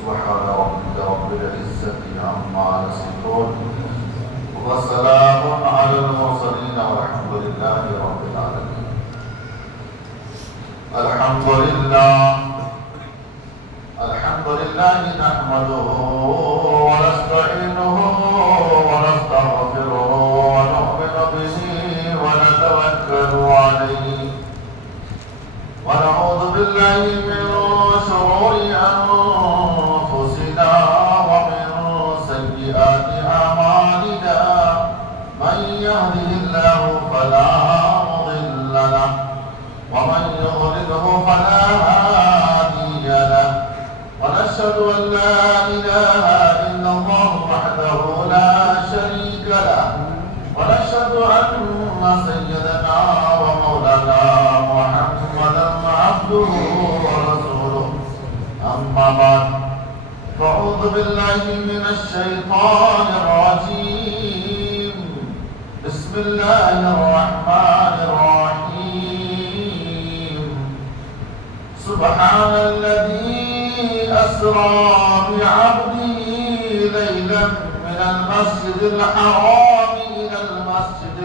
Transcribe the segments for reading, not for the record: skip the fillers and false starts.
سبحان ربك رب العزة عما يصفون وسلام على المرسلين والحمد لله رب العالمين. الحمد لله نحمده ونستعينه ونستغفره ونؤمن به ونتوكل عليه ونعوذ بالله من شرور أنفسنا ومن سيئات أعمالنا. من يهده الله فلا مضل له ومن يضلله فلا هادي له. ونشهد أن لا إله إلا الله وحده لا شريك له. ونشهد أن سيدنا ومولانا محمدا عبده ورسوله. أما بعد فأعوذ بالله من الشيطان الرجيم. بسم الله الرحمن الرحيم. سبحان الذي أسرى بعبده ليلا من المسجد الحرام إلى المسجد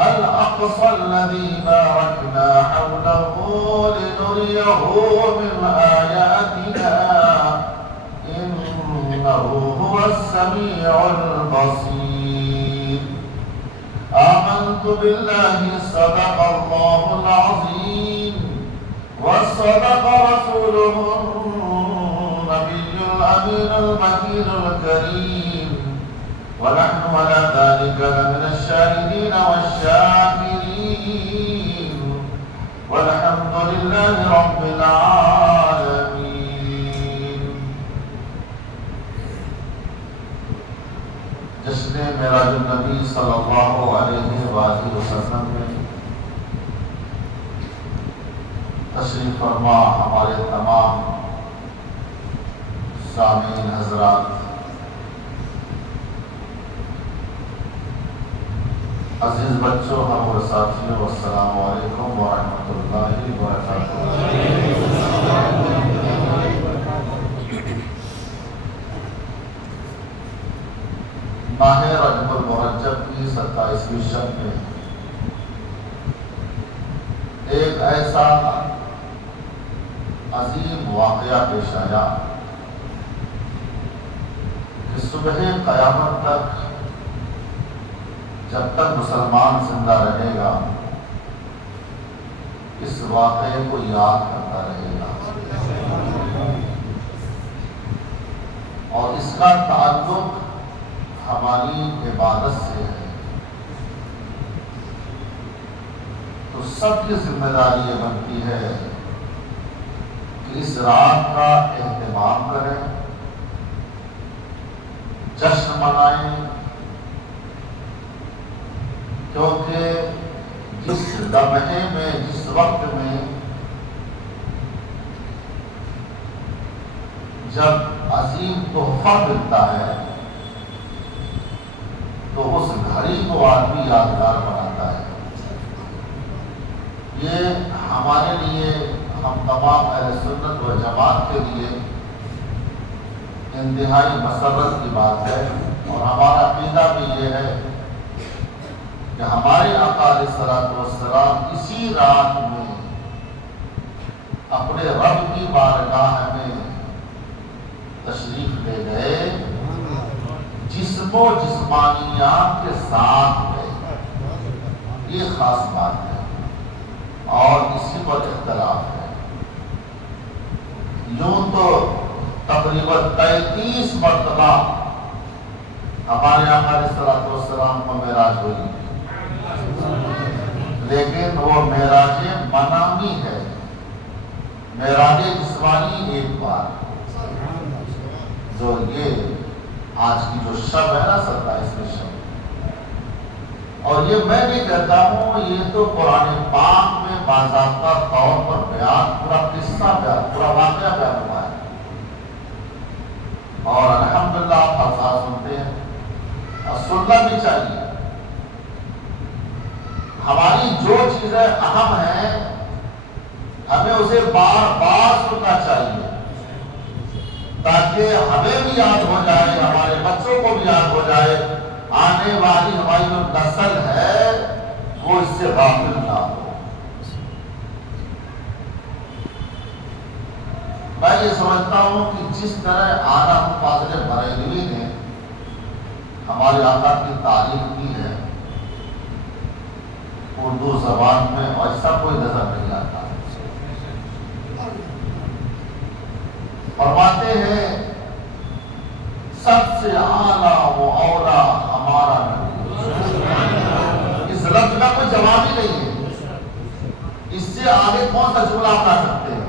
الأقصى الذي باركنا حوله لنريه من آياتنا إنه هو السميع البصير. آمنت بالله صدق الله العظيم وصدق رسوله النبي الأمين المكين الكريم. ونحن على ذلك لمن الشاهدين والشاكرين والحمد لله رب العالمين. جشن معراج النبی صلی اللہ علیہ وآلہ وسلم میں تشریف فرما ہمارے تمام سامعین حضرات، عزیز بچوں، ہم اور ساتھیوں، السلام علیکم ورحمۃ اللہ وبرکاتہ۔ ماہ رجب المرجب کی 27ویں شب میں ایک ایسا عظیم واقعہ پیش آیا کہ صبح قیامت تک جب تک مسلمان زندہ رہے گا اس واقعے کو یاد کرتا رہے گا، اور اس کا تعلق ہماری عبادت سے ہے۔ تو سب کی ذمہ داری یہ بنتی ہے کہ اس رات کا اہتمام کریں، جشن منائیں، کیونکہ جس لمحے میں، جس وقت میں جب عظیم تحفہ ملتا ہے تو اس گھڑی کو آدمی یادگار بناتا ہے۔ یہ ہمارے لیے، ہم تمام اہل سنت و جماعت کے لیے انتہائی مسرت کی بات ہے، اور ہمارا عقیدہ بھی یہ ہے کہ ہمارے آقا علیہ الصلوۃ والسلام اسی رات میں اپنے رب کی بارگاہ میں تشریف لے گئے، جسم و جسمانیات کے ساتھ گئے۔ یہ خاص بات ہے اور اسی پر اختلاف ہے۔ یوں تو تقریباً 33 مرتبہ ہمارے آقا علیہ الصلوۃ والسلام کو معراج ہوئی، لیکن وہ معراج منامی ہے، معراج جسمانی ایک بار، جو یہ آج کی جو شب ہے نا 27ویں شب۔ اور یہ میں نہیں کہتا ہوں، یہ تو قرآن پاک میں باضابطہ طور پر بیان، پورا قصہ بیان، پورا واقعہ بیان ہوا ہے، اور الحمدللہ آپ الفاظ سنتے ہیں اور سننا بھی چاہیے۔ ہماری جو چیزیں اہم ہیں ہمیں اسے بار بار سننا چاہیے، تاکہ ہمیں بھی یاد ہو جائے، ہمارے بچوں کو بھی یاد ہو جائے، آنے والی ہماری جو نسل ہے وہ اس سے غافل نہ ہو۔ میں یہ سمجھتا ہوں کہ جس طرح آنا فاضل بریلوی نے ہمارے آقا کی تعریف کی ہے اردو زبان میں، ایسا کوئی نظر نہیں آتا۔ فرماتے ہیں سب سے اعلیٰ و اولا ہمارا نبی۔ اس لفظ کا کوئی جواب ہی نہیں ہے، اس سے آگے کون سا جملہ آپ لا سکتے ہیں؟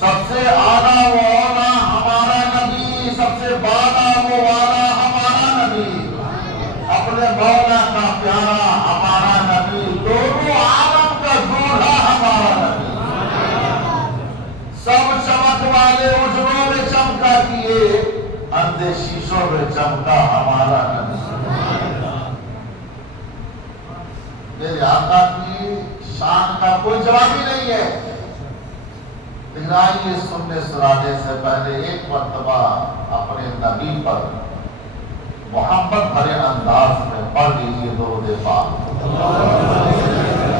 سب سے اعلیٰ و اولا ہمارا نبی، سب سے بالا و والا ہمارا نبی، اپنے مولا کا پیارا ہمارا نبی، دونوں عالم کا دولہا ہمارا نبی، سب چمک والے اجروں میں چمکا کیے، اندھے شیشوں میں چمکا ہمارا نبی۔ میرے آقا کی شان کا کوئی جواب ہی نہیں ہے۔ لیکن آئیے سننے سنانے سے پہلے ایک مرتبہ اپنے نبی پر محبت بھرے انداز میں پڑھ لیجیے درود پاک۔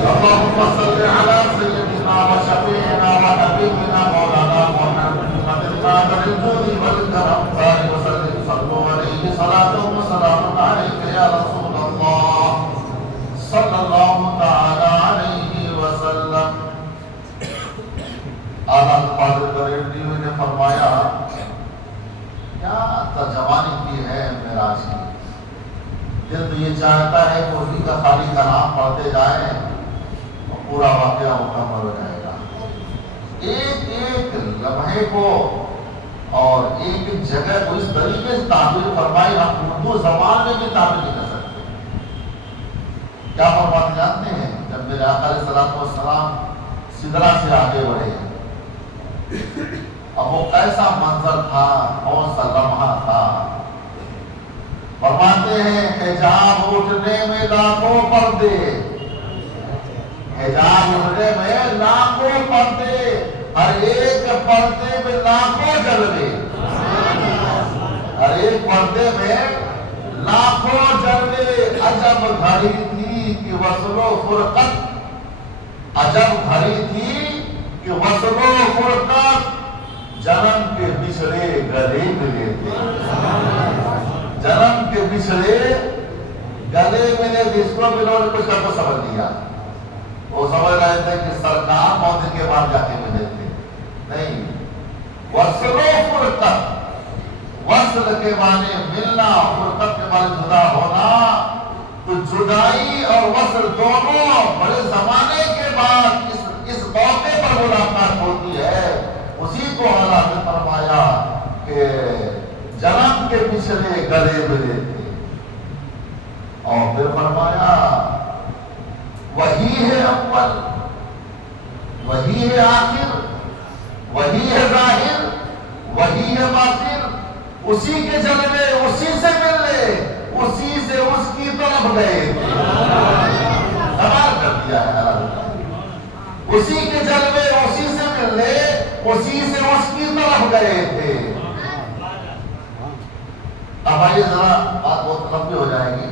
اللہم صل علی سیدنا و شفیعنا و حبیبنا مولانا محمد القادر الجود والکرم بارک وسلم صلو علیہ صلاۃ و سلام علیک یا رسول اللہ صلی اللہ تعالی علیہ وسلم۔ اعلیٰ فاضل بریلوی نے فرمایا کیا ترجمانی کی ہے معراج کی، دل تو یہ چاہتا ہے کہ اسی کا خالی کلام پڑھتے جائیں اور پورا واقعہ مکمل ہو جائے گا۔ ایک ایک لمحے کو اور ایک ایک جگہ کو اس طریقے سے تعبیر فرمائی، ہم اردو زبان میں بھی تعبیر نہیں کر سکتے۔ کیا فرماتے جانتے ہیں؟ جب میرے آقا علیہ الصلوۃ والسلام سدرہ سے آگے بڑھے، اب وہ کیسا منظر تھا، کون سا لمحہ تھا؟ فرماتے ہیں حجاب اٹھنے میں لاکھوں پردے، حجاب اٹھنے میں لاکھوں پردے، ہر ایک پردے میں لاکھوں جلوے، ہر ایک پردے میں لاکھوں جلوے۔ عجب گھڑی تھی کہ وصل و فرقت، عجب گھڑی تھی کہ وصل و فرقت، جنم کے بچھڑے گلے ملے تھے، جنم کے بچھڑے گلے ملے تھے۔ اس کو بھی لوگوں نے کچھ کو سمجھ لیا، وہ سمجھ رہے تھے کہ سرکار موت کے بعد جا کے ملے تھے، نہیں۔ وصل و فرقت، وصل کے معنی ملنا، فرقت کے معنی جدا ہونا، تو جدائی اور وصل دونوں بڑے زمانے کے بعد اس موقع پر ملاقات ہوتی ہے۔ اسی کو اللہ نے فرمایا کہ جنم کے پچھلے گلے ملے تھے، اور پھر فرمایا وہی ہے اول، وہی ہے آخر، وہی ہے ظاہر، وہی ہے باطن، اسی کے جلوے اسی سے ملے، اسی سے اس کی طرف گئے تھے۔ کمال کر دیا ہے اللہ، اسی کے جلوے اسی سے ملے، اسی سے اس کی طرف گئے تھے۔ اب آئیے ذرا بات بہت لمبی ہو جائے گی۔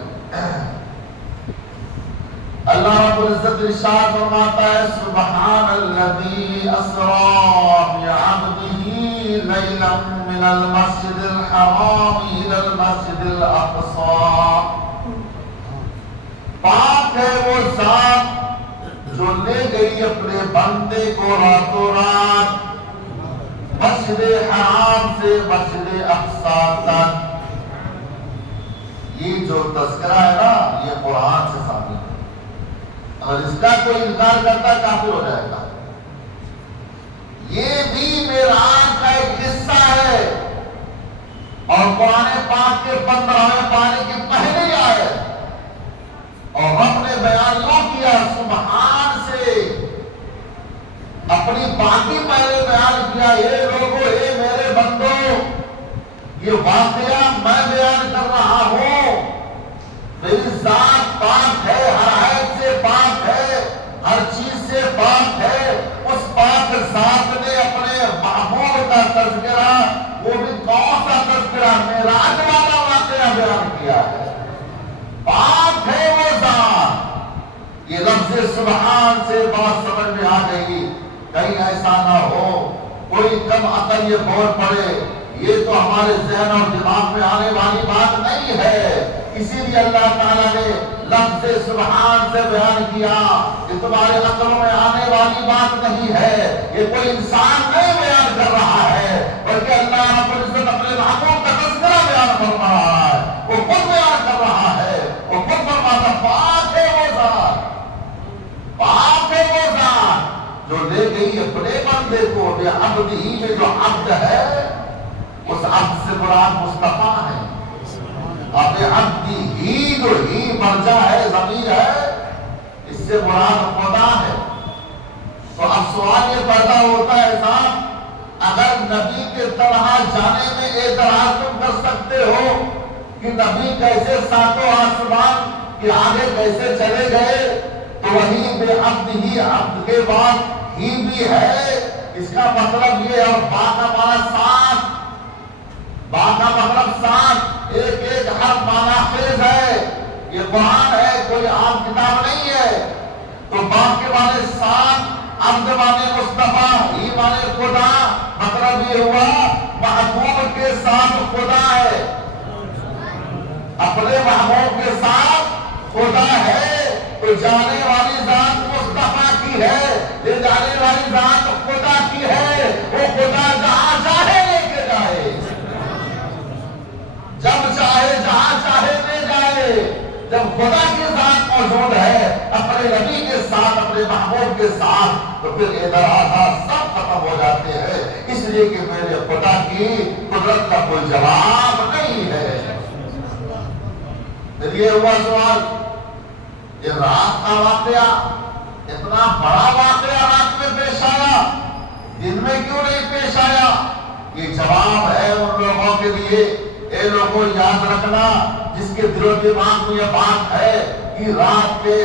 اللہ رب العزت ارشاد فرماتا ہے سبحان الذی اسری بعبدہ لیلا من المسجد الحرام الی المسجد الاقصی۔ پاک ہے وہ ذات جو لے گئی اپنے بندے کو راتوں رات مسجد حرام سے مسجد اقصی تک۔ یہ جو تذکرہ ہے نا، یہ قرآن سے ثابت ہے، اگر اس کا کوئی انکار کرتا ہے کافر ہو جائے گا۔ یہ بھی معراج کا ایک حصہ ہے، اور قرآن پاک کے 15ویں پارے کی پہلی آیت، اور رب نے بیان یوں کیا سبحان سے، اپنی باقی پہلے بیان کیا اے لوگو، اے میرے بندو، یہ واقعہ میں بیان کر رہا ہوں، میری ذات پاک ہے، ہر عیب سے پاک ہے، ہر چیز سے پاک ہے۔ اس پاک ذات نے اپنے محبوب کا تذکرہ معجزہ معراج والا واقعہ بیان کیا ہے۔ پاک ہے وہ ذات، یہ لفظ سبحان سے بات سمجھ میں آ گئی، کہیں ایسا نہ ہو کوئی کم عقل یہ بول پڑے یہ تو ہمارے ذہن اور دماغ میں آنے والی بات نہیں ہے۔ اسی لیے اللہ تعالیٰ نے لفظ سبحان سے بیان کیا کہ تمہارے عقلوں میں آنے والی بات نہیں ہے، یہ کوئی انسان نہیں بیان کر رہا ہے، بلکہ اللہ رب العزت اپنے محبوب کا تذکرہ بیان کر رہا ہے، وہ خود بیان کر رہا ہے، وہ خود فرماتا پاک ہے وہ ذات، پاک ہے وہ ذات جو لے گئی اپنے بندے کو بے عبد ہی میں جو عبد ہے اس عبد سے مراد مصطفیٰ ہے، اب عبد ہی جو ہی مرجع ہے ضمیر ہے اس سے مراد خدا ہے۔ تو اب سوال یہ پیدا ہوتا ہے صاحب اگر نبی کے طرح جانے میں اعتراض تم کر سکتے ہو کہ نبی کیسے ساتوں آسمان کے آگے کیسے چلے گئے تو وہی بے عبد ہی عبد کے بعد ہی بھی ہے، اس کا مطلب یہ اور با کا معنی ساتھ، با کا مطلب ساتھ، ایک ایک حرف معنی خیز ہے، یہ قرآن ہے کوئی عام کتاب نہیں ہے۔ تو با کے معنی ساتھ، عبد معنی مصطفیٰ، ہی معنی خدا، مطلب یہ ہوا محبوب کے ساتھ خدا ہے، اپنے محبوب کے ساتھ خدا ہے، تو جانے والی ذات مصطفیٰ کی ہے، لے جانے والی ذات خدا کی ہے، وہ خدا جہاں چاہے لے کے جائے، جب چاہے جہاں چاہے لے جائے۔ جب خدا کی ذات موجود ہے اپنے نبی کے ساتھ، اپنے محبوب کے ساتھ، تو پھر اعتراضات سب ختم ہو جاتے ہیں، اس لیے کہ میرے خدا کی قدرت کا کوئی جواب نہیں ہے۔ پھر یہ ہوا سوال یہ رات کا واقعہ، اتنا بڑا واقعہ رات میں پیش آیا، دن میں کیوں نہیں پیش آیا؟ یہ جواب ہے ان لوگوں کے لیے، اے لوگوں یاد رکھنا جس کے دل و دماغ میں یہ بات ہے کہ رات کے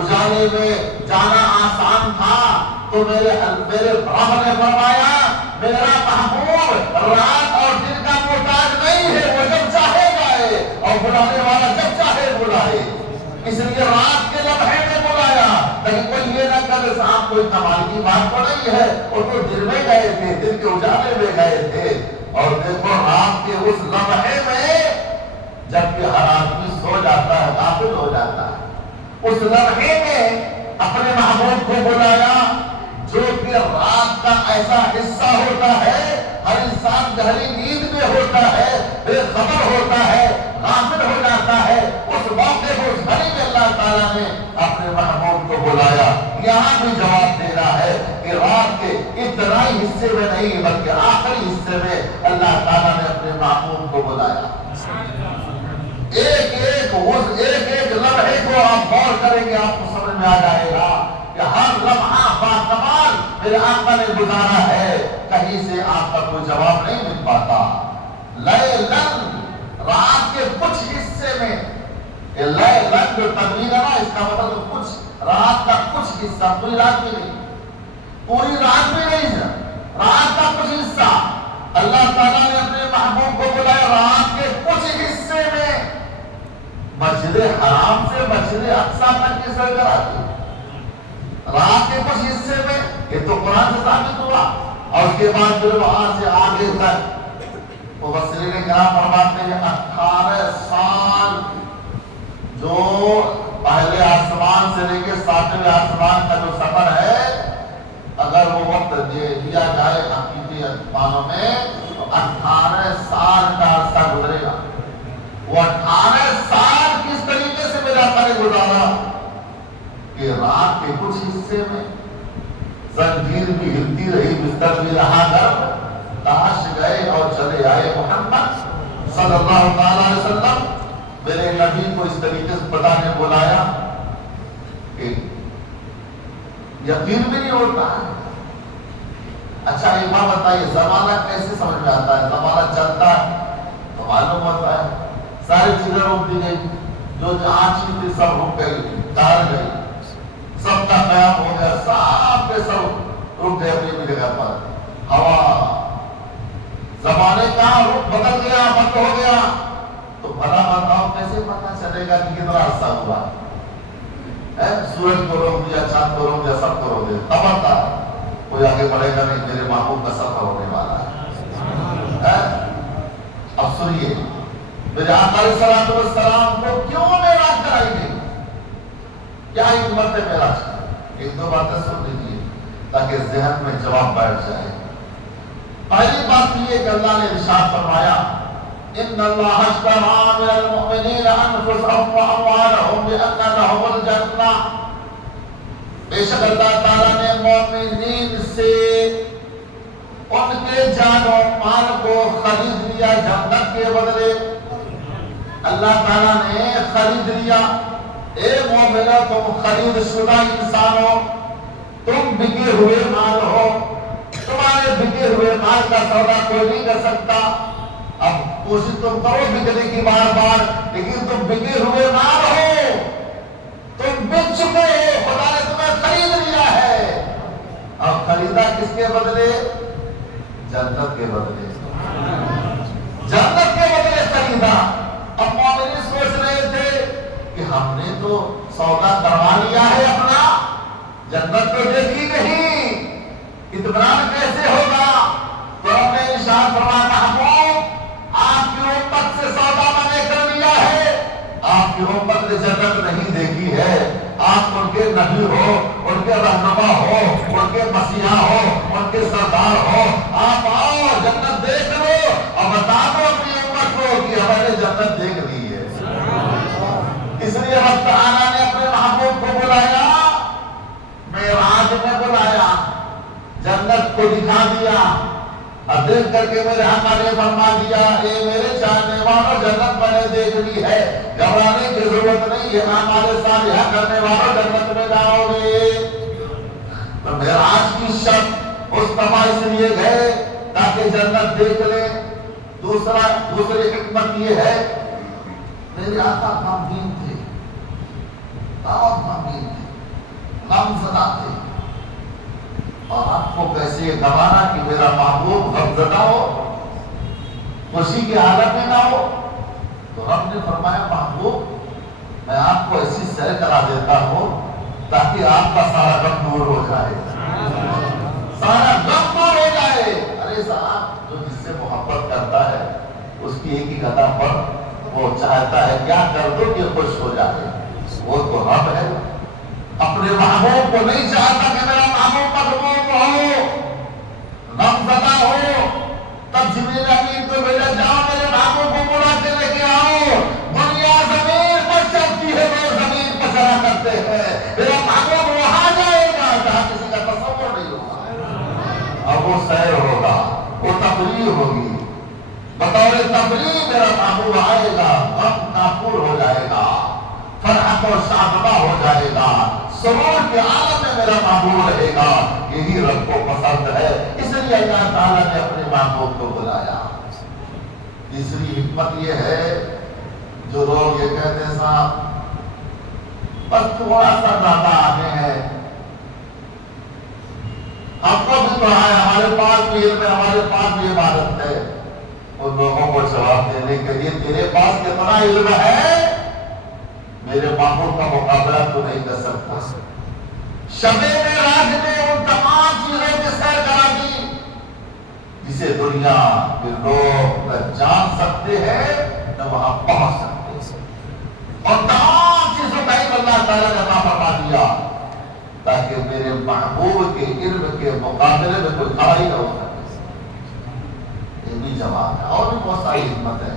اجالے میں جانا آسان تھا، تو میرے رب نے فرمایا میرا محبوب رات اور دن کا محتاج نہیں ہے، وہ جب چاہے گائے اور بلانے والا جب چاہے بلائے، اس لیے رات کے لمحے میں بلایا تاکہ کوئی یہ نہ کرے صاحب کوئی کمال کی بات تو نہیں ہے، اور تو دن میں گئے تھے، دن کے اجالے میں گئے تھے، اور دیکھو رات کے اس لمحے میں جبکہ ہر آدمی سو جاتا ہے، غافل ہو جاتا ہے، اس لمحے میں اپنے محبوب کو بلایا جو کہ رات کا ایسا حصہ ہوتا ہے ہر انسان گہری نیند میں ہوتا ہے، بے خبر ہوتا ہے، غافل ہو جاتا ہے، اس موقع کو اس گھڑی میں اللہ تعالیٰ نے اپنے محبوب کو بلایا۔ یہاں بھی جواب دینا ہے کہ رات کے ابتدائی حصے میں نہیں بلکہ آخری حصے میں اللہ تعالیٰ نے اپنے محبوب کو بلایا۔ ایک ایک لمحے کو آپ غور کریں گے آپ کو سمجھ میں آ جائے گا کہ ہر لمحہ باکمال میرے آقا نے گزارا ہے، کہیں سے آپ کا کوئی جواب نہیں مل پاتا۔ لیلن رات کے کچھ حصے میں، لیلن جو تنوین ہے نا اس کا مطلب کچھ، رات کا کچھ حصہ، پوری رات بھی نہیں، پوری رات بھی نہیں ہے، رات کا کچھ حصہ اللہ تعالیٰ نے اپنے محبوب کو بلایا رات کے کچھ حصے میں، مسجد حرام سے مسجد اقصی تک کی سیر کراتی، رات کے کچھ حصے میں، یہ تو قرآن سے ثابت ہوا، اور اس کے بعد پھر وہاں سے آگے تک مفسرین کرام فرماتے ہیں 18 سال جو پہلے آسمان سے لے کے 7ویں آسمان کا جو سفر ہے، اگر وہ وقت دیا جائے حقیقی معنوں میں تو 18 سال کا عرصہ گزرے گا۔ وہ 18 سال کس طریقے سے میرا آقا نے گزارا کہ رات کے کچھ حصے میں زنجیر بھی ہلتی رہی، بستر بھی رہا گرم، تاش گئے اور چلے آئے محمد صلی اللہ تعالی علیہ وسلم۔ میرے نبی کو اس طریقے سے پتہ نے بلایا کہ یقین بھی نہیں ہوتا ہے۔ اچھا ایک بات بتائیے، زمانہ کیسے سمجھ میں آتا ہے؟ زمانہ چلتا ہے تو معلوم ہوتا ہے، ساری چیزیں رک دی گئی، جو جہاں چیز تھی سب رک گئی، ٹال گئی، سب کا قیام ہو گیا، سب کے سب رک گئے اپنی جگہ پر۔ ہوا زمانے کا رخ بدل گیا، بند ہو دیکھنے کا کہ کتنا عرصہ ہوا، سورج کو روک دیا، چاند کو روک دیا، سب کو روک دیا، خبردار کوئی آگے بڑھے گا نہیں، میرے محبوب کا سفر ہونے والا ہے۔ اب سنیے، میرے آقا علیہ الصلوۃ والسلام کو کیوں معراج کرائی گئی، کیا حکمت ہے معراج کی؟ ایک دو باتیں سن لیجیے تاکہ ذہن میں جواب بیٹھ جائے۔ پہلی بات یہ کہ اللہ نے ارشاد فرمایا ان اللہ اشتری من المؤمنین انفسهم واموالهم بان لهم الجنہ، بے شک اللہ تعالیٰ نے مومنین سے ان کے جان و مال کو خرید لیا جنت کے بدلے۔ اللہ تعالیٰ نے خرید لیا، اے مومنہ تم خرید شدہ انسان ہو، تم بکے ہوئے مال ہو، تمہارے بکے ہوئے مال کا سودا کوئی نہیں کر سکتا۔ اب کوشش تم کرو بکنے کی بار بار، لیکن تم بکے ہوئے مال ہو، تم بک چکے ہو، خدا نے تمہیں خرید لیا ہے۔ اب خریدا کس کے بدلے؟ جنت کے بدلے، جنت کے بدلے خریدا۔ اب مومنین سوچ رہے تھے کہ ہم نے تو سودا کروا لیا ہے اپنا، جنت تو دیکھی نہیں، اطمینان کیسے ہوگا؟ تو ہم نے ارشاد فرمایا محبوب آپ کی امت سے سودا میں نے کر لیا ہے، آپ کی امت نے جنت نہیں دیکھی ہے، آپ ان کے نبی ہو، ان کے رہنما ہو، ان کے مسیحا ہو، ان کے سردار ہو، آپ آؤ جنت دیکھ لو اور بتا دو اپنی امت کو کہ ہمیں نے جنت دیکھ لی ہے۔ اس لیے اللہ تعالیٰ نے اپنے محبوب کو بلایا، معراج میں بلایا، جنت کو دکھا دیا اور دیکھ کر کے میرے آقا نے فرما دیا اے میرے چاہنے والوں جنت میں نے دیکھ لی ہے، گھبرانے کی ضرورت نہیں ہے، اعمال صالحہ کرنے والوں جنت میں جاؤ گے۔ تو معراج کی شب اس طرح اس لیے گئے تاکہ جنت دیکھ لیں۔ دوسری حکمت یہ ہے میرے آقا غمگین تھے، بہت غمگین تھے، غمزدہ تھے، اور آپ کو کیسے یہ گوانا کہ میرا محبوب غمزدہ ہو، خوشی کی حالت میں نہ ہو؟ تو رب نے فرمایا محبوب میں آپ کو ایسی سیر کرا دیتا ہوں تاکہ آپ کا سارا غم دور ہو جائے، سارا غم دور ہو جائے۔ ارے صاحب جو جس سے محبت کرتا ہے اس کی ایک ہی ادا پر وہ چاہتا ہے کیا کر دو کہ خوش ہو جائے، وہ تو رب ہے۔ اپنے محبوب کو نہیں چاہتا کہ میرا محبوب مغموم ہو، غمزدہ ہو، تب جبریل امین کو بھیجا جاؤ میرے محبوب کو بلا کے لے کے آؤ، دنیا زمین پر چلتی ہے وہ زمین پر چلا کرتے ہیں، میرا محبوب وہاں جائے گا جہاں کسی کا تصور نہیں ہوگا، اب وہ سیر ہوگا، وہ تفریح ہوگی، بطور تفریح میرا محبوب آئے گا، غم ناپور ہو جائے گا، فرحت اور شادمہ ہو جائے گا، سرور کے عالم میں میرا محبوب رہے گا۔ یہی رب کو پسند ہے، اس لیے اللہ تعالیٰ نے اپنے محبوب کو بلایا۔ تیسری حکمت یہ ہے جو لوگ یہ کہتے ہیں صاحب بس تھوڑا سا زیادہ آگے ہے، ہم کو بھی پڑھا ہے، ہمارے پاس بھی علم ہے، ہمارے پاس بھی عبادت ہے، ان لوگوں کو جواب دینے کے لیے تیرے پاس کتنا علم ہے میرے محبوب کا مقابلہ تو نہیں کر سکتا۔ شب معراج نے ان تمام چیزوں کی سیر کرا دی جسے دنیا کے لوگ نہ جان سکتے ہیں نہ وہاں پہنچ سکتے، اور تمام چیزوں کا علم اللہ تعالیٰ نے عطا فرما دیا تاکہ میرے محبوب کے علم کے مقابلے میں کوئی کھڑا ہی نہ ہو سکے۔ یہ بھی جواب ہے، اور بھی بہت ساری حکمت ہے۔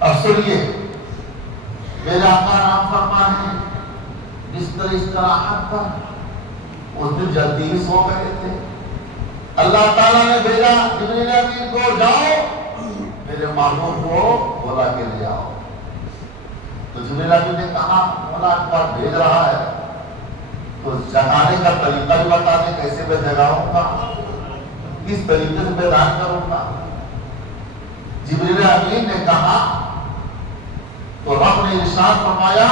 اب سنیے میرے آقا نام فرمانے بستر استراحت پر اس دن جلدی ہی سو گئے تھے، اللہ تعالیٰ نے بھیجا جبریل امین کو جاؤ میرے محبوب کو بلا کے لے آؤ۔ تو جبریل امین نے کہا مولا اکبر بھیج رہا ہے تو جگانے کا طریقہ بھی بتا دیں، کیسے میں جگاؤں گا، کس طریقے سے بیدار کروں گا۔ جبریل امین نے کہا تو رب نے ارشاد فرمایا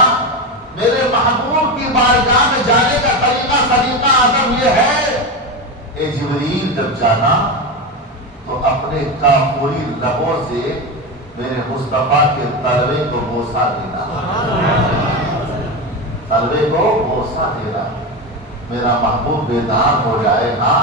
میرے محبوب کی بارگاہ میں جانے کا طریقہ اعظم یہ ہے، اے جبریل جب جانا تو اپنے کافوری لبوں سے میرے مصطفیٰ کے تلوے کو بوسہ دینا، تلوے کو بوسہ دینا۔ میرا محبوب بیدار ہو جائے گا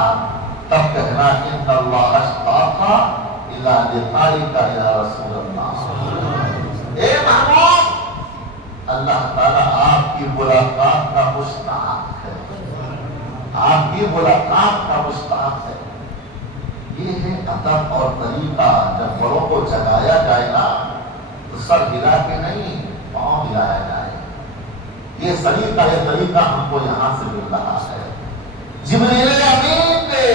تب کہنا ان اللہ اشتاق الی لقائک یا رسول اللہ۔ اے محبوب، اللہ تعالیٰ آپ کی ملاقات کا مشتاق ہے، آپ کی ملاقات کا مشتاق ہے۔ یہ ہے ادب اور طریقہ۔ جب بڑوں کو جگایا جائے گا تو سر ہلا کے نہیں، پاؤں ہلایا جائے۔ یہ طریقہ ہم کو یہاں سے مل رہا ہے۔ جبریل امین نے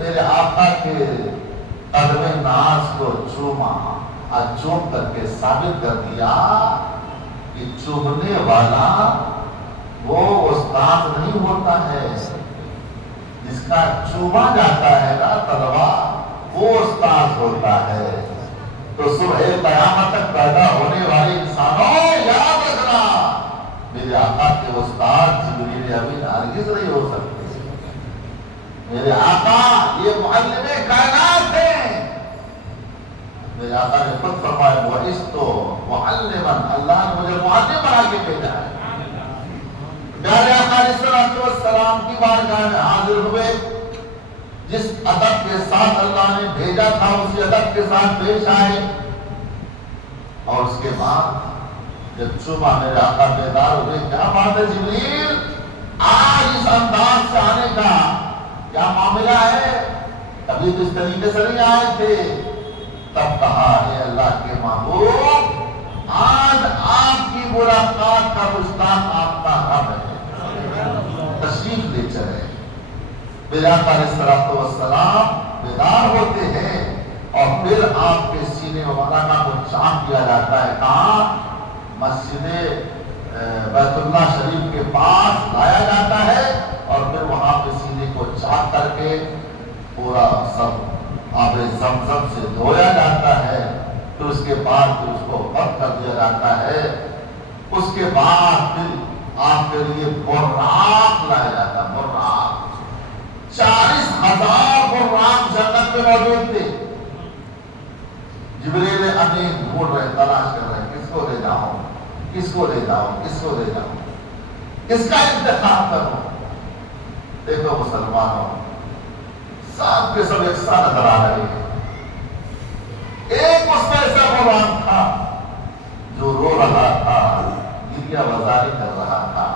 میرے آقا کے قدم ناز کو چوما اور چوم کر کے ثابت کر دیا کہ چومنے والا وہ استاد نہیں ہوتا ہے، جس کا چوما جاتا ہے نا تلوار، وہ استاد ہوتا ہے۔ تو صبح قیامت تک پیدا ہونے والے انسانوں یاد رکھنا، میرے آقا کے استاد جبریل امین ہرگز نہیں ہو سکتے۔ میرے آقا یہ معلم کائنات ہیں۔ میرے آقا نے خود فرمایا وَعِسْتُ مُعَلِّمًا، اللہ نے مجھے معلم بنا کے بھیجا ہے۔ پیارے آقا علیہ السلام کی بارگاہ میں حاضر ہوئے، جس ادب کے ساتھ اللہ نے بھیجا تھا اسی ادب کے ساتھ پیش آئے، اور اس کے بعد جب چوما میرے آقا بیدار ہوئے، کیا بات ہے جبریل، آج اس انداز سے آنے کا کیا معاملہ ہے؟ کبھی تو اس طریقے سے نہیں آئے تھے۔ تب کہا اے اللہ کے محبوب، آج آپ کی ملاقات کا مشتاق آپ کا رب ہے، تشریف لے چلے۔ میرے آقا علیہ السلام بیدار ہوتے ہیں اور پھر آپ کے سینے مبارکہ کو چاک کیا جاتا ہے۔ کہاں؟ مسجد بیت اللہ شریف کے پاس لایا جاتا ہے اور پھر وہاں پہ سینے کو چاک کر کے پورا سب آب زمزم سے دھویا جاتا ہے۔ پھر اس کے بعد پھر اس کو بند کر دیا جاتا ہے۔ اس کے بعد پھر آپ کے لیے براق لایا جاتا ہے۔ براق 40,000 براق جنت میں موجود تھے۔ جبریل امین ڈھونڈ رہے، تلاش کر رہے، کس کو لے جاؤں، کس کو لے جاؤں، کس کو لے جاؤں، کس کا انتخاب کروں۔ دیکھو مسلمانوں، سب کے سب یکساں نظر آ رہے ہیں۔ ایک اس میں ایسا غلام تھا جو رو رہا تھا، گریہ وزاری کر رہا تھا۔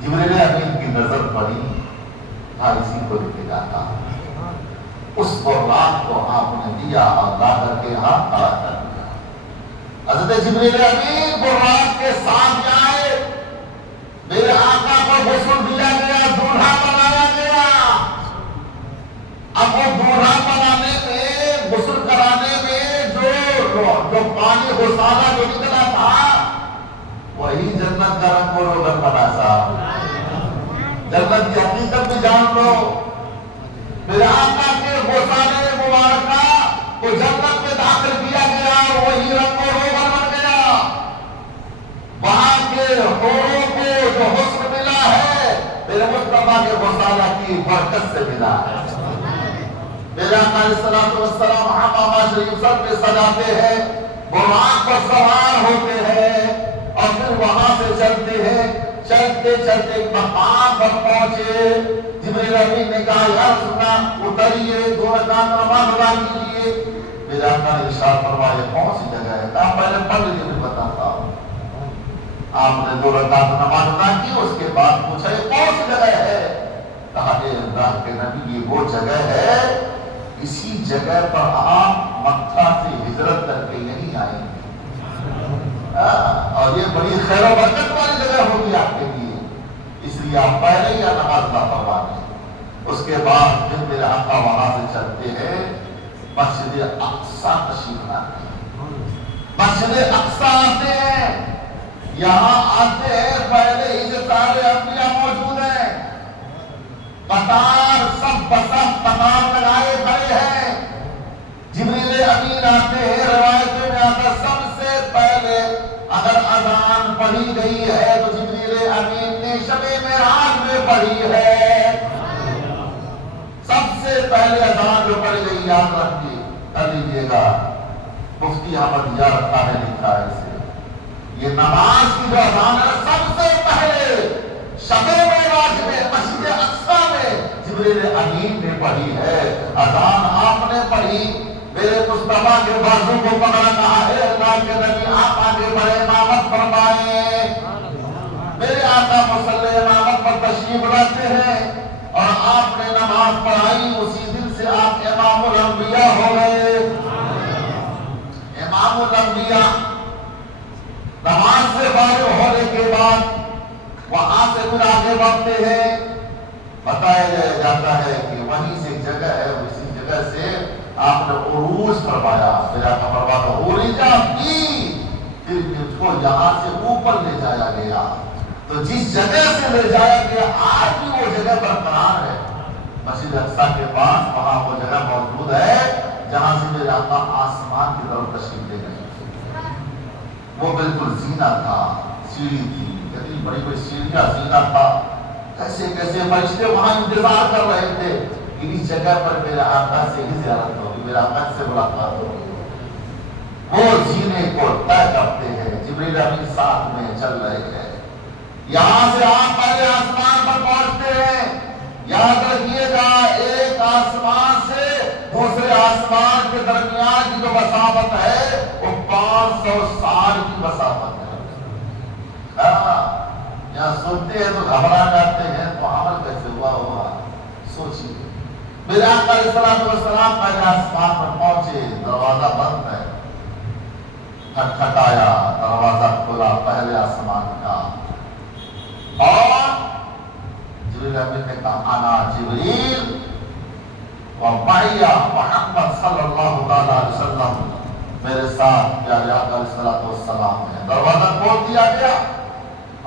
جبریل امین کی نظر پڑی، تھا اسی کو لے جاتا۔ اس براق کو آپ نے دیا اور لا کر کے ہاتھ کھڑا کر دیا۔ حضرت جبریل امین براق کے ساتھ آئے، میرے آقا کو غسل دیا گیا، دولہا بنایا گیا۔ اب وہ دولہا بنانے میں، غسل کرانے میں جو پانی غسالہ جو نکلا تھا، وہی جنت کا رنگ و روغن بنا صاحب۔ جنت کی حقیقت بھی جان لو، میرے آقا کے غسالے مبارکہ کو جنت میں داخل کیا گیا اور وہی رنگ و روغن بن گیا۔ وہاں کے حوروں کو جو حسن ملا ہے، میرے مصطفیٰ کے غسالہ کی برکت سے ملا ہے۔ میرے آقا علیہ السلام حمامہ شریف سر پہ سجاتے ہیں، براق پر سوار ہوتے ہیں اور پھر وہاں سے چلتے ہیں۔ چلتے چلتے ایک مقام پر پہنچے، جبریل امین نے کہا یا رسول اللہ اتریے، 2 رکعت نماز ادا کیجیے۔ میرے آقا نے ارشاد فرمایا کون سی جگہ ہے؟ کہا پہلے پڑھ لیجیے میں بتاتا ہوں۔ آپ نے 2 رکعت نماز ادا کی، اس کے بعد پوچھا یہ کون سی جگہ ہے؟ کہا اے اللہ کے نبی یہ وہ جگہ ہے، اسی جگہ پر آپ مکہ سے ہجرت کر کے یہیں آئیں گے، اور یہ بڑی خیر و برکت والی جگہ ہوگی آپ کے لیے، اس لیے آپ پہلے ہی نماز ادا فرما دیں۔ اس کے بعد جب میرے آقا وہاں سے چلتے ہیں، مسجد اقصی تشریف لاتے ہیں۔ مسجد اقصی آتے ہیں، یہاں آتے ہیں، پہلے ہی سے سارے انبیاء موجود ہیں، قطار سب بسب قطار لگائے کھڑے ہیں۔ جبریل امین آتے ہیں، روایت میں آتا سب سے پہلے اگر اذان پڑھی گئی ہے تو جبریل امین نے شب معراج میں پڑھی ہے۔ سب سے پہلے اذان جو پڑھی گئی یاد رکھیے کر لیجیے گا، مفتی احمد یار خان نے لکھا ہے اسے، یہ نماز کی جو اذان ہے سب سے پہلے شب معراج میں مسجد اقصی میں جبریل امین نے پڑھی ہے۔ اذان آپ نے پڑھی، میرے مصطفیٰ کے بازو کو پکڑا، کہا ہے اللہ کے نبی آپ آگے بڑھے، امامت فرمائیں۔ میرے آقا مصلی امامت پر تشریف لاتے ہیں اور آپ نے نماز پڑھائی، اسی دن سے آپ امام الانبیاء ہو گئے۔ امام الانبیاء نماز سے فارغ ہونے کے بعد وہاں سے پھر آگے بڑھتے ہیں، بتایا جاتا ہے کہ وہیں سے ایک جگہ ہے، اسی جگہ سے آپ نے عروج فرمایا، پھر آپ کا فرمایا عروجا بھی، پھر اس کو یہاں سے اوپر لے جایا گیا، تو جس جگہ سے لے جایا گیا آج بھی وہ جگہ برقرار ہے، مسجد اقصی کے پاس وہاں وہ جگہ موجود ہے جہاں سے میرے آقا آسمان کی طرف تشریف لے گئے۔ وہ بالکل زینہ تھا، سیڑھی تھی، کتنی بڑی بڑی سیڑھیاں، زینہ تھا، کیسے کیسے فرشتے وہاں انتظار کر رہے تھے کہ اس جگہ پر میرے آقا سے ہی زیارت ہوگی، میرے آقا سے ملاقات ہوگی۔ وہ زینے کو طے کرتے ہیں، جبریل امین ساتھ میں چل رہے ہیں، یہاں سے آپ پہلے آسمان پر پہنچتے ہیں، یاد رکھیے گا ایک آسمان سے دوسرے آسمان کے درمیان کی جو مسافت ہے وہ 500 سال کی مسافت ہے۔ یہاں سنتے ہیں تو گھبرا جاتے ہیں، تو عمل کیسے ہوا ہوگا سوچیے۔ میرے آقا علیہ الصلوۃ والسلام پہلے آسمان پر پہنچے، دروازہ بند ہے، کھٹکھٹایا، دروازہ کھولا پہلے آسمان کا، اور جبریل امین نے کہا انا جبریل ومعی محمد صلی اللہ علیہ وسلم، میرے ساتھ پیارے آقا علیہ الصلوۃ والسلام ہے۔ دروازہ کھول دیا گیا،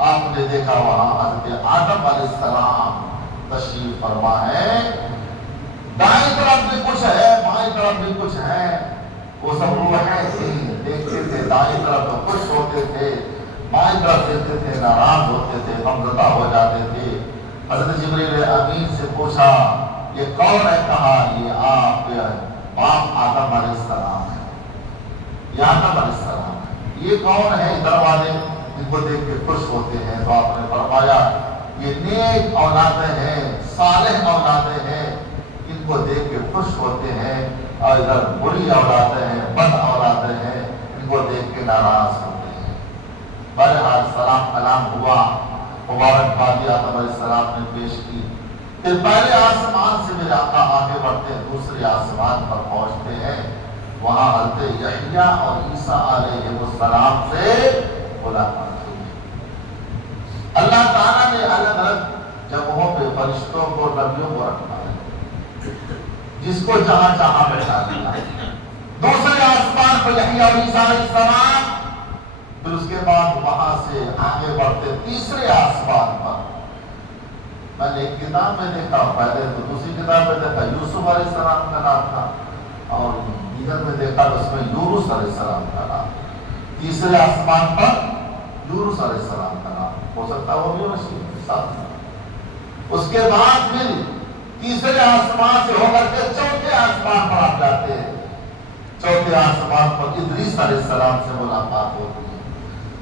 آپ نے دیکھا وہاں حضرت آدم علیہ السلام تشریف فرما ہے، دائیں طرف بھی کچھ ہے، بائیں طرف بھی کچھ ہے، وہ سب روحیں تھیں، دیکھتے تھے، دائیں طرف تو خوش ہوتے تھے، بائیں طرف دیکھتے تھے ناراض ہوتے تھے، غمزدہ ہو جاتے تھے۔ حضرت جبریل امین سے پوچھا یہ کون ہے؟ کہا یہ آپ باپ آدم علیہ السلام ہے، یہ آدم علیہ السلام ہے۔ یہ کون ہے؟ ادھر والے ان کو دیکھ کے خوش ہوتے ہیں، تو آپ نے فرمایا یہ نیک اولادیں ہیں، صالح اولادیں ہیں، ان کو دیکھ کے خوش ہوتے ہیں، اور ادھر بری اولادیں ہیں، بد اولادیں ہیں، ان کو دیکھ کے ناراض ہوتے ہیں۔ بہرحال سلام کلام ہوا، مبارکبادی آدم علیہ السلام نے پیش کی، پھر پہلے آسمان سے میرے آقا آگے بڑھتے ہیں، دوسرے آسمان پر پہنچتے ہیں، وہاں حضرت یحییٰ اور عیسیٰ علیہ السلام سے ملاقات ہوئی۔ اللہ تعالیٰ نے الگ الگ جگہوں پہ فرشتوں کو، نبیوں کو رکھا ہے، جس کو جہاں جہاں بیٹھا دیا۔ دوسرے آسمان پر یحییٰ اور عیسیٰ علیہ السلام، پھر اس کے بعد وہاں سے آگے بڑھتے تیسرے آسمان پر۔ میں نے ایک کتاب میں دیکھا، پہلے تو دوسری کتاب میں دیکھا یوسف علیہ السلام کا نام تھا، اور دیگر میں دیکھا تو اس میں یونس علیہ السلام کا نام۔ تیسرے آسمان پر یونس علیہ السلام کا نام، ہو سکتا ہے وہ بھی مسیح کے ساتھ۔ اس کے بعد پھر تیسرے آسمان سے ہو کر کے چوتھے آسمان پر آپ جاتے ہیں، چوتھے آسمان پر ادریس علیہ السلام سے ملاقات ہوتی ہے،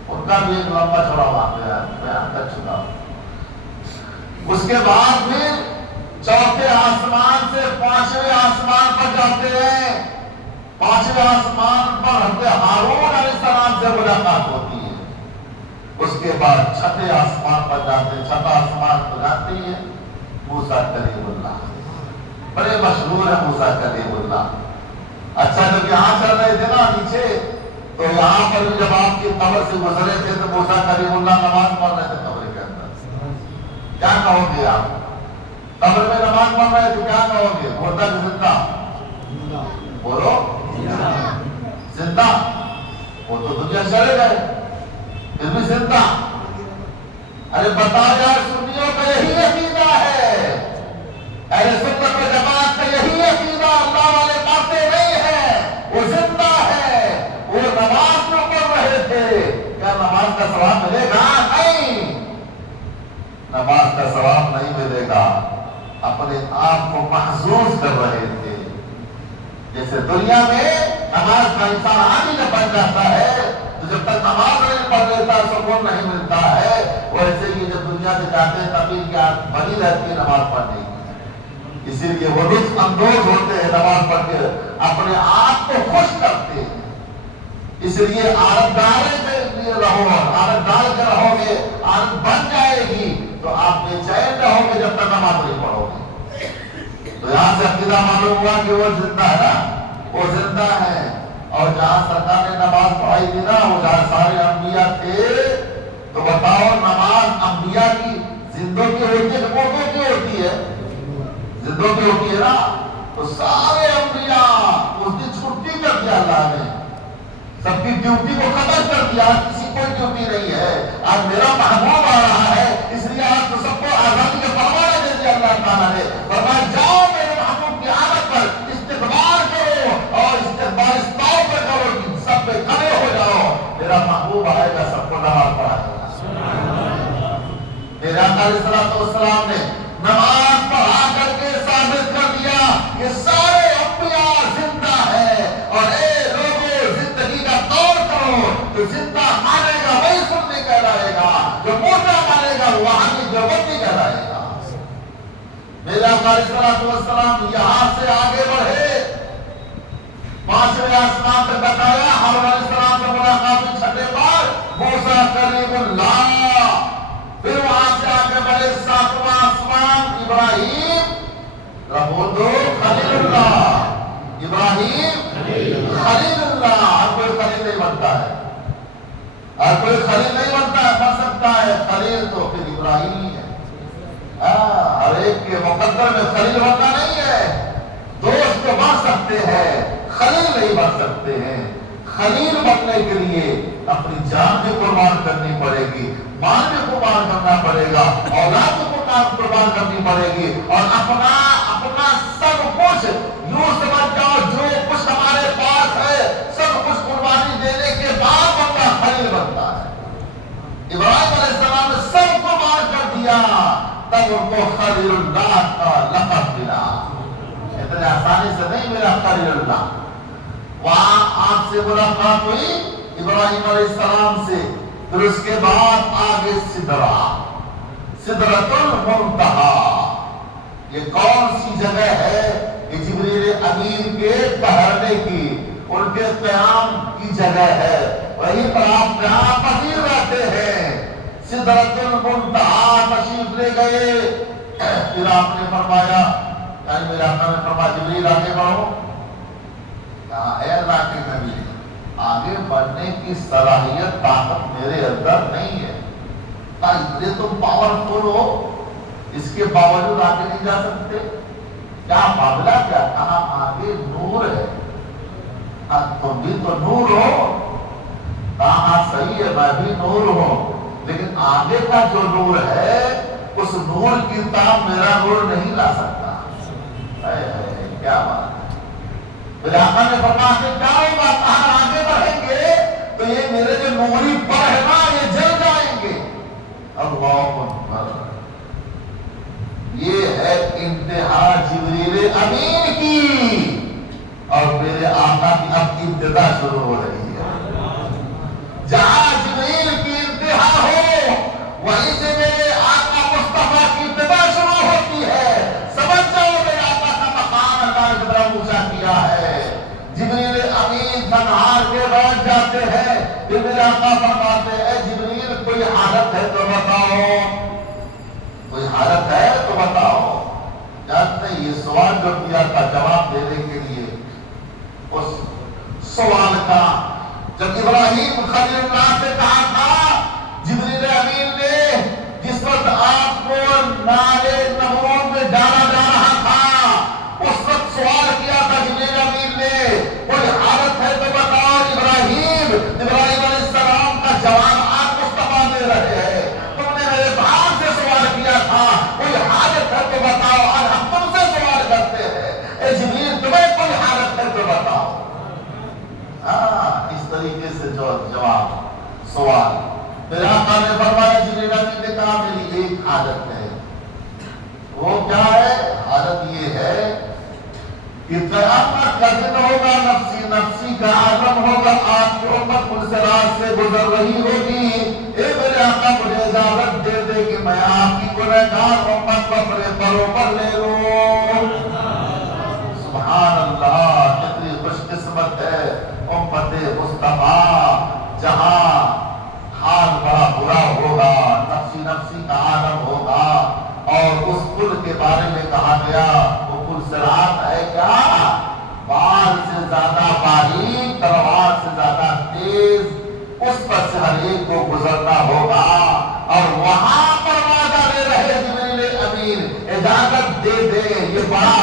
ان کا بھی ایک لمبا چوڑا واقعہ ہے، بیان کر چکا ہوں۔ اس کے بعد پھر چوتھے آسمان سے پانچویں آسمان پر جاتے ہیں، پانچویں آسمان پر حضرت ہارون علیہ السلام سے ملاقات ہوتی ہے۔ اس کے بعد چھٹے آسمان پر جاتے ہیں، چھٹا آسمان تو جانتے ہی ہیں موسیٰ کلیم اللہ، بڑے مشہور ہیں موسیٰ کلیم اللہ۔ اچھا جب یہاں چل رہے تھے نا نیچے، تو یہاں پر جب آپ کی قبر سے گزرے تھے تو موسیٰ کلیم اللہ نماز پڑھ رہے تھے قبر کے اندر، کیا کہو گے آپ؟ قبر میں نماز پڑھ رہے تھے، کیا کہو گے؟ مردہ کی زندہ؟ بولو زندہ، وہ تو دنیا چلے گئے پھر بھی زندہ۔ ارے بتا یار، سنیوں کا یہی عقیدہ ہے، اہل سنت و جماعت کا یہی عقیدہ، اللہ والے باتیں نہیں ہیں، وہ زندہ ہے، وہ نماز جو پڑھ رہے تھے، کیا نماز کا ثواب ملے گا؟ نہیں، نماز کا ثواب نہیں ملے گا، اپنے آپ کو محظوظ کر رہے تھے۔ جیسے دنیا میں نماز کا انسان عادی جب بن جاتا ہے تو جب تک نماز نہیں پڑھ لیتا سکون نہیں ملتا ہے، ویسے ہی جب دنیا سے جاتے ہیں تبھی کیا بنی رہتی ہے نماز پڑھنے کی، اسی لیے وہ لطف اندوز ہوتے ہیں نماز پڑھ کے، اپنے آپ کو خوش کرتے ہیں۔ اس لیے عادت ڈالے کے رہو، عادت ڈال کے رہو گے، عادت بن جائے گی تو آپ بے چین رہو گے جب تک نماز نہیں پڑھو گے۔ تو یہاں سے عقیدہ معلوم ہوا کہ وہ زندہ ہے نا، وہ زندہ ہے، اور جہاں سرکار نے نماز پڑھائی تھی نا وہ جہاں سارے انبیاء تھے، تو بتاؤ نماز انبیاء کی زندوں کی ہوتی ہے کہ مردوں کی ہوتی ہے؟ زندوں کی ہوتی ہے نا، تو سارے انبیاء اس دن چھٹی کر دیا اللہ نے، سب کی ڈیوٹی کو ختم کر دیا، کسی کوئی ڈیوٹی نہیں ہے، آج میرا محبوب آ رہا ہے اس لیے آج تو سب کو آزادی کے فرمانے دے دیا اللہ تعالیٰ نے، فرمایا جاؤ میرے محبوب کی عادت پر استقبال کرو اور استقبال اس طور پہ کرو کہ سب پہ کھڑے ہو جاؤ، میرا محبوب آئے گا سب کو نماز پڑھائے گا۔ میرے آقا علیہ السلام نے نماز پڑھا کر کے ثابت کر دیا کہ سارے انبیاء زندہ ہے، اور اے لوگوں زندگی کا دور کرو، جو زندہ مانے گا وہی سننے کہلائے گا، جو مردہ مانے گا وہاں کی دیوبندی کہلائے گا۔ میرے آقا علیہ السلام یہاں سے آگے بڑھے، 5ویں آسمان تک بتایا، ہارون علیہ السلام سے ملاقات ہوئی 6 بار، موسیٰ کلیم اللہ، پھر وہاں سے آگے بڑھے 7واں آسمان، ابراہیم ربودو خلیل اللہ، ابراہیم خلیل اللہ۔ ہر کوئی خلیل نہیں بنتا ہے، ہر کوئی خلیل نہیں بنتا ہے، بن سکتا ہے خلیل تو پھر ابراہیم ہی ہے، ہر ایک کے مقدر میں خلیل بننا نہیں ہے، دوست تو بن سکتے ہیں خلیل نہیں بن سکتے ہیں۔ خلیل بننے کے لیے اپنی جان بھی قربان کرنی پڑے گی، مال بھی قربان کرنا پڑے گا، اولاد بھی قربان کرنی پڑے گی، اور اپنا سب کچھ یوں سمجھ جاؤ جو کچھ ہمارے پاس ہے سب کچھ قربانی دینے کے بعد بندہ خلیل بنتا ہے۔ ابراہیم علیہ السلام نے سب قربان کر دیا، تب ان کو خلیل اللہ کا لقب ملا۔ اتنے آسانی سے نہیں ملا خلیل اللہ، وہاں آپ سے ملاقات ہوئی ابراہیم علیہ السلام سے، پھر اس کے بعد آگے سدرۃ المنتہا۔ یہ کون سی جگہ ہے؟ یہ جبریل امین کے ٹہرنے کی، ان کے قیام کی جگہ ہے، وہیں پر آپ قیام پذیر رہتے ہیں۔ سدرۃ المنتہا تشریف لے گئے، پھر آپ نے فرمایا، یعنی میرے آقا نے فرمایا جبریل آگے بڑھو، کہا اے اللہ کے نبی آگے بڑھنے کی صلاحیت طاقت میرے اندر نہیں ہے، کہا اتنے تم پاورفل ہو اس کے باوجود آگے نہیں جا سکتے، کیا معاملہ کیا؟ کہا آگے نور ہے، تم بھی تو نور ہو، کہا صحیح ہے میں بھی نور ہوں، لیکن آگے کا جو نور ہے اس نور کی طرح میرا نور نہیں لا سکتا۔ کیا بات ہے! میرے آقا نے فرمایا کہ کیا ہوگا؟ کہاں آگے بڑھیں گے تو یہ میرے جو نوری پر ہے نا یہ جل جائیں گے۔ اللہ اکبر! یہ ہے انتہا جبریل امین کی، اور میرے آقا کی اب ابتدا شروع ہو رہی ہے۔ جہاں جبریل کی انتہا ہو وہیں سے میرے آقا مصطفیٰ کی ابتدا شروع ہوتی ہے۔ سمجھ جاؤ میرے آقا کا مقام اللہ نے بڑا اونچا کیا ہے۔ جبریل امین تنہار کے بیٹھ جاتے ہیں، پھر میرے آقا فرماتے ہیں اے جبریل کوئی حالت ہے تو بتاؤ، کوئی حالت ہے تو بتاؤ۔ جانتے ہیں یہ سوال جو کیا تھا جواب دینے کے لیے، اس سوال کا جب ابراہیم خلیل اللہ سے کہا تھا جبریل امین نے، جس وقت آپ کو نارے نمرود میں ڈالا جا رہا تھا اس وقت سوال کیا تھا جبریل امین نے کوئی حالت ہے تو بتاؤ۔ ابراہیم علیہ السلام کا جواب آپ مصطفیٰ دے رہے ہیں، تم نے میرے بھائی سے سوال کیا تھا کوئی حالت ہے تو بتاؤ، آج ہم تم سے سوال کرتے ہیں اے جبریل تمہیں کوئی حالت ہے تو بتاؤ۔ اس طریقے سے جو جواب سوال میرے آقا نے فرمایا، جبریل امین نے کہا میری ایک حالت ہے، وہ کیا ہے؟ حالت یہ ہے کہ قیامت کا دن ہوگا، نفسی نفسی کا عالم ہوگا، آپ کی امت منصرات سے گزر رہی ہوگی، اے میرے آقا مجھے اجازت دے دے کہ میں آپ کی گنہگار امت کو اپنے پروں پر لے لوں۔ سبحان اللہ، کتنی خوش قسمت ہے امت مصطفیٰ، جہاں حال بڑا برا ہوگا، نفسی نفسی کا عالم ہوگا، اور اس پل کے بارے میں کہا گیا وہ پل صراط ہے کیا؟ بال سے زیادہ باریک، تلوار سے زیادہ تیز، اس پر سے ہر ایک کو گزرنا ہوگا، اور وہاں پر وعدہ دے رہے جبریل امین اجازت دے دے، یہ بڑا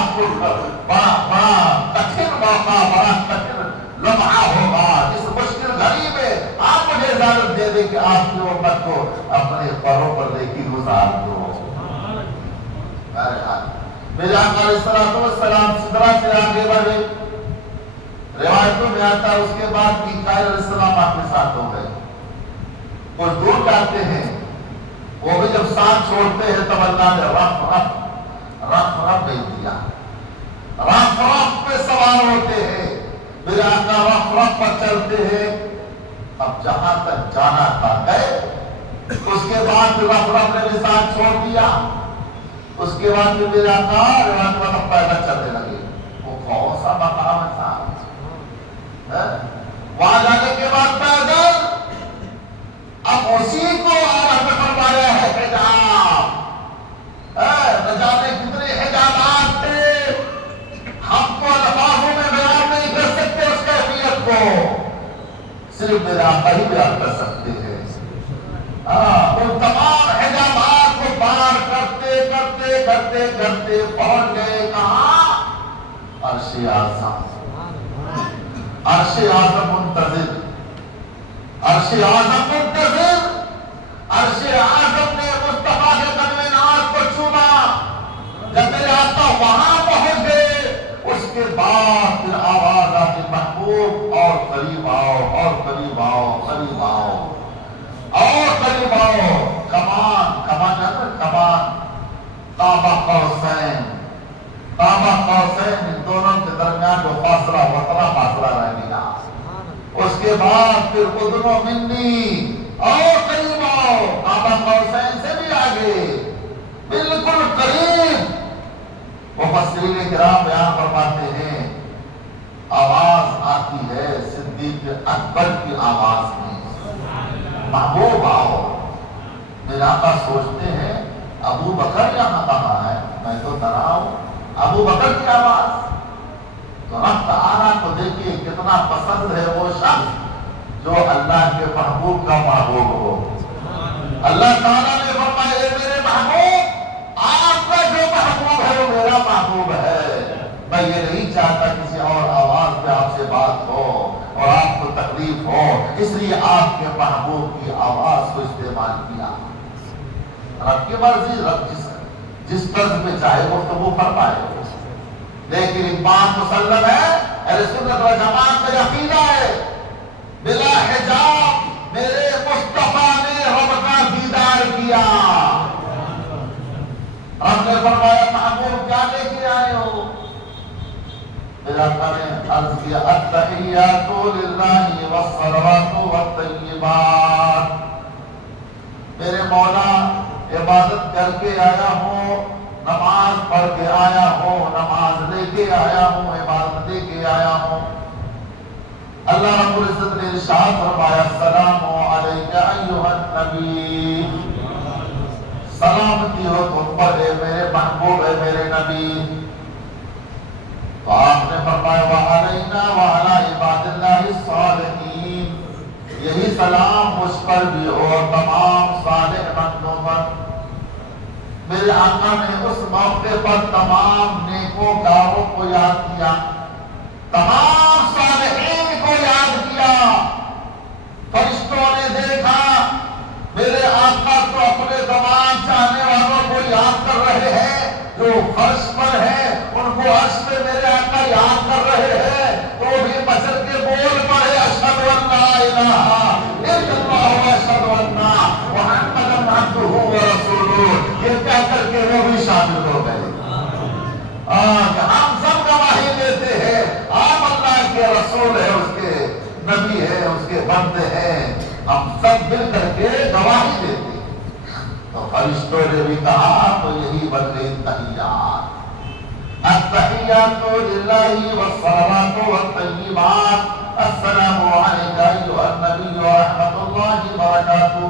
کٹھن موقع، بڑا کٹھن لمحہ ہوگا، اس مشکل گھڑی میں آپ مجھے اجازت دے دے کہ آپ کی امت کو اپنے پروں پر لے کے گزار دو۔ میرے آقا علیہ السلام سدرہ سے آگے بڑھے، روایتوں میں آتا ہے اس کے بعد میکائیل علیہ السلام آپ کے ساتھ ہو گئے، کچھ دور جاتے ہیں، وہ بھی جب ساتھ چھوڑتے ہیں تب اللہ نے رف بھیج دیا، رف پہ سوار ہوتے ہیں، میرے آقا رف پر چلتے ہیں، اب جہاں تک جانا تھا گئے، اس کے بعد رف نے بھی ساتھ چھوڑ دیا، اس کے بعد جو میرا آقا روایت میں پیدل چلنے لگے، وہ کون سا مقام تھا؟ وہاں جانے کے بعد پیدل، اب اسی کو آپ نے فرمایا ہے حجاب، نہ جانے کتنے حجابات تھے، ہم کو الفاظوں میں بیان نہیں کر سکتے اس کیفیت کو، صرف میرے آقا ہی بیان کر سکتے ہیں۔ ان تمام حجابات کو پار کرتے کرتے کرتے کرتے پہنچ گئے کہاں؟ عرش اعظم، عرش اعظم منتظر، عرش اعظم منتظر، عرش اعظم نے مصطفیٰ کے قدم ناز کو چوما، جب میرے آقا وہاں پہنچ گئے، اس کے بعد پھر آواز آتی محبوب اور قریب آؤ، اور قریب آؤ، قریب آؤ، اور قریب آؤ، کمان قاب قوسین، ان دونوں کے درمیان جو فاصلہ اتنا فاصلہ رہ گیا، اس کے بعد پھر اذن منی، اور قریب آؤ، قاب قوسین سے بھی آگے، بالکل قریب۔ مفسرین کرام بیان فرماتے ہیں آواز آتی ہے صدیق اکبر کی آواز میں، محبوب آؤ۔ میرے آقا سوچتے ہیں ابو بکر یہاں کہاں ہے، میں تو ڈرا ہوں، ابو بکر کی آواز، تو رب تعالیٰ کو دیکھیے کتنا پسند ہے وہ شخص جو اللہ کے محبوب کا محبوب ہو۔ اللہ تعالیٰ نے فرمایا اے میرے محبوب، آپ کا جو محبوب ہے وہ میرا محبوب ہے، میں یہ نہیں چاہتا کسی اور آواز پہ آپ سے بات ہو اور آپ کو تکلیف ہو، اس لیے آپ کے محبوب کی آواز کو استعمال کیا۔ رب کی مرضی، رب جس طرز میں چاہے گفتگو فرمائے، لیکن ایک بات مسلم ہے، اہل سنت و جماعت کا عقیدہ ہے، بلا حجاب میرے مصطفیٰ نے رب کا دیدار کیا۔ رب نے فرمایا محبوب کیا لے کے آئے ہو؟ میرے آقا نے عرض کیا التحیات للہ والصلوات والطیبات، میرے مولا عبادت کر کے آیا ہوں، نماز پڑھ کے آیا ہوں، نماز لے کے آیا ہوں، عبادت لے کے آیا ہوں۔ اللہ رب العزت نے ارشاد فرمایا السلام علیک ایھا النبی، سلامتی ہو تم پر اے میرے محبوب، اے میرے نبی۔ تو آپ نے فرمایا وعلینا وعلی عباد اللہ الصالحین، یہی سلام مجھ پر بھی اور تمام صالح بندوں پر۔ میرے آقا نے اس موقع پر تمام نیکوکاروں کو یاد کیا، تمام صالحین کو یاد کیا۔ فرشتوں نے دیکھا میرے آقا کو اپنے تمام چاہنے والوں کو یاد کر رہے ہیں، جو فرش پر ہیں ان کو عرش پہ میرے آقا یاد کر رہے ہیں، تو بھی مشر کے بول پڑے اشہد ان لا الہ الا اللہ واشہد ان محمدا عبدہ ورسولہ، یہ کہہ کر کے وہ بھی شامل ہو گئے۔ ہم سب گواہی دیتے کہا تو یہی بن گئی تحیات. التحیات للہ والصلوات والطیبات. السلام علیکم ایھا النبی ورحمۃ اللہ وبرکاتہ.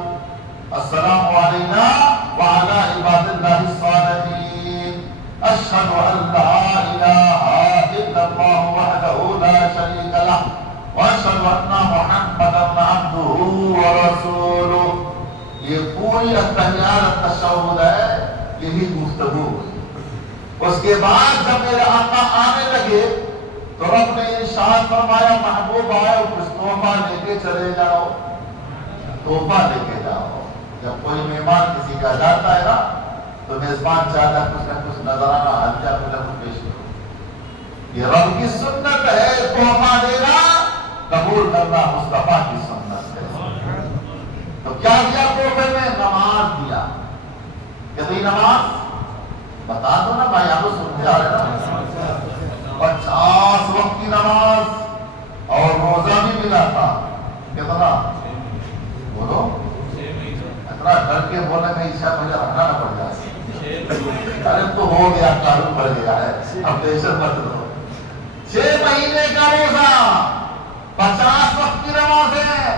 السلام علینا وعلی عباد اللہ الصالحین. اشہد ان لا الہ الا اللہ وحدہ لا شریک لہ واشہد ان محمدا عبدہ ورسولہ. یہ پوری التحیات التشہد ہے. یہی گفتگو ہوئی. اس کے بعد جب میرے آقا آنے لگے تو رب نے ارشاد فرمایا محبوب آئے کچھ تحفہ لے کے چلے جاؤ. تحفہ لے کے جاؤ. جب کوئی مہمان کسی کا جاتا ہے نا تو میزبان چاہتا ہے کچھ نہ کچھ نظرانہ ہدیہ کچھ نہ کچھ پیش کرو. یہ رب کی سنت ہے. تحفہ دینا قبول کرنا مصطفیٰ کی سنت ہے. تو کیا دیا تحفے میں؟ نماز دیا. کتنی نماز بتا دو نا بھائی. آپ سنتے آ رہے نا 50 وقت کی نماز اور روزہ بھی ملا تھا. کتنا بولو؟ اتنا ڈر کے بولنے میں عشاء مجھے رکھنا نہ پڑ جائے. ارے تو ہو گیا قانون بڑھ گیا ہے. اب دہشت مت دو. 6 مہینے کا روزہ 50 وقت کی نماز ہے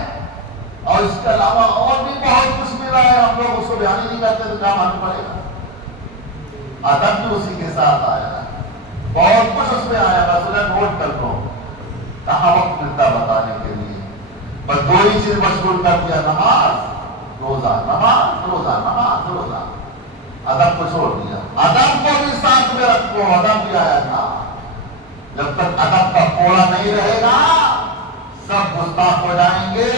اور اس کے علاوہ اور بھی بہت کچھ ملا ہے. ہم لوگ اس کو بیان ہی نہیں کرتے تو کیا معلوم پڑے گا. ادب بھی اسی کے ساتھ آیا ہے. بہت کچھ اس میں آیا. بس انہیں نوٹ کر لو. کہاں وقت ملتا بتانے کے لیے. بس 2 ہی چیز مشغول کر دیا. نماز روزہ. نماز روزہ. نماز روزہ. ادب کو چھوڑ دیا. ادب کو بھی ساتھ میں رکھو. ادب بھی آیا تھا. جب تک ادب کا کوڑا نہیں رہے گا سب گستاخ ہو جائیں گے.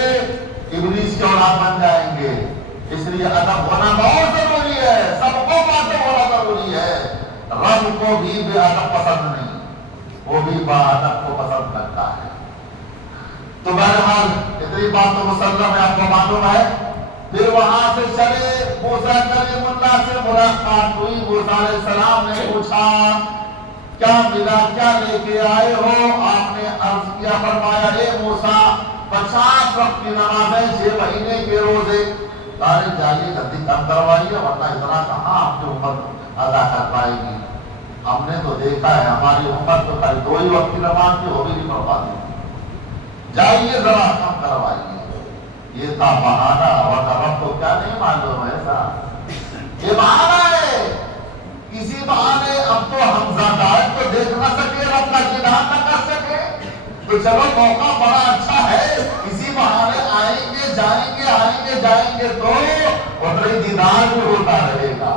ابلیس کے اولاد بن جائیں گے. اس لیے ادب ہونا بہت ضروری ہے. سب کو باتیں ہونا ضروری ہے. رب کو بھی بے ادب پسند نہیں. وہ بھی با ادب کو پسند کرتا ہے. تو بہرحال اتنی بات تو مسلم ہے. آپ کو معلوم ہے. پھر وہاں سے چلے. موسیٰ کلیم اللہ سے ملاقات ہوئی. موسیٰ علیہ السلام نے پوچھا کیا ملا, کیا لے کے آئے ہو؟ آپ نے عرض کیا, فرمایا اے موسیٰ 50 وقت کی نمازیں 6 مہینے کے روزے. سارے جائیے گدی کم کروائیے ورنہ اتنا کہاں آپ کی امت ادا کر پائے گی. ہم نے تو دیکھا ہے ہماری امت تو خالی 2 ہی وقت کی نماز کی وہ بھی نہیں پڑھ پاتی. جائیے ذرا کم کروائیے. یہ تھا بہانہ. ورنہ رب کو کیا نہیں معلوم ہے ایسا. یہ بہانہ ہے. کسی بہانے اب تو ہم ذاتات کو دیکھ نہ سکے, رب کا دیدار نہ کر سکے تو چلو موقع بڑا اچھا ہے. اسی بہانے آئیں گے جائیں گے آئیں گے جائیں گے تو اتنا دیدار بھی ہوتا رہے گا.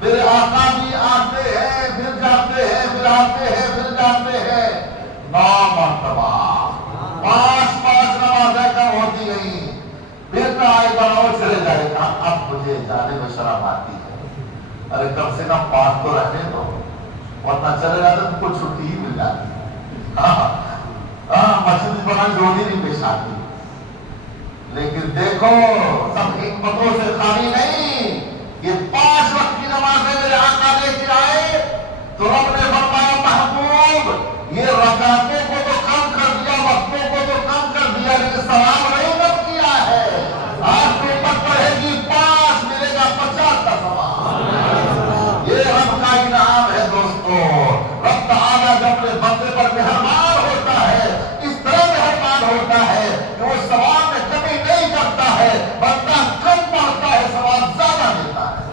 میرے آقا بھی آتے ہیں پھر جاتے ہیں, پھر آتے ہیں پھر جاتے ہیں. 9 مرتبہ 5 نمازیں کم ہوتی گئی. پھر تو آئے گا اور چلے جائے گا. اب مجھے جانے میں شرم آتی ہے. ارے کم سے کم 5 تو رہنے دو ورنہ چلے جاتے تو کچھ چھٹی ہی مل جاتی. مسجد بنانے ضروری نہیں پیش آتی. لیکن دیکھو سب حکمتوں سے خالی نہیں. یہ 5 وقت کی نمازیں میرے آقا لے کے آئے تو رب نے فرمایا محبوب یہ رکعتوں کو تو کم کر دیا, وقتوں کو تو کم کر دیا, لیکن سلام نہیں کم کیا ہے. آج پیپر پڑھے گی 5 ملے گا 50 کا سوال. یہ رب کا انعام ہے دوستو. رب تعالیٰ جب اپنے بندے پر مہربان ہوتا ہے اس طرح مہربان ہوتا ہے کہ وہ ثواب میں کمی نہیں کرتا ہے. بندہ کم پڑھتا ہے ثواب زیادہ دیتا ہے.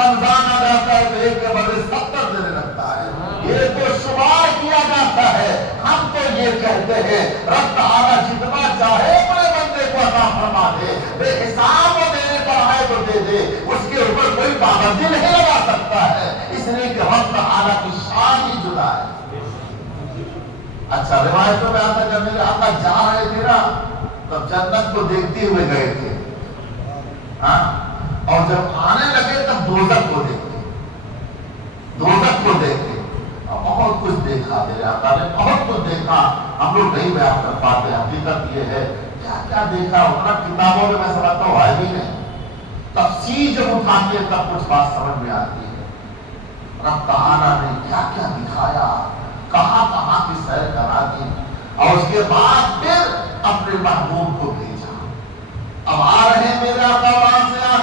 رمضان آ جاتا ہے تو 1 کے بدلے 70 دینے لگتا ہے. یہ تو شمار کیا جاتا ہے. ہم تو یہ کہتے ہیں رب تعالیٰ جتنا چاہے اپنے بندے کو عطا فرما دے. بے حساب وہ دینے پر آئے تو دے دے. اس کے اوپر کوئی پابندی نہیں لگا سکتا ہے. اس لیے کہ رب تعالیٰ کی شان ہی جدا ہے. اچھا روایتوں میں آتا ہے جب میرے آقا جا رہے تھے نا تب جنت کو دیکھتے ہوئے گئے تھے. اور جب آنے لگے تب دوزخ کو دیکھتے. دوزخ کو دیکھتے. بہت کچھ دیکھا میرے آقا نے, بہت کچھ دیکھا. ہم لوگ نہیں بیان کر پاتے. حقیقت یہ ہے کیا کیا دیکھا اتنا کتابوں میں میں سمجھتا ہوں ہے بھی نہیں. تفسیر جب اٹھاتے ہیں تب کچھ بات سمجھ میں آتی ہے. رب تعالیٰ نے کیا کیا دکھایا, کہاں کہاں کی سیر کرا دی, اور اس کے بعد پھر اپنے محبوب کو بھیجا. اب آ رہے ہیں میرے آقا وہاں سے آ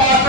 5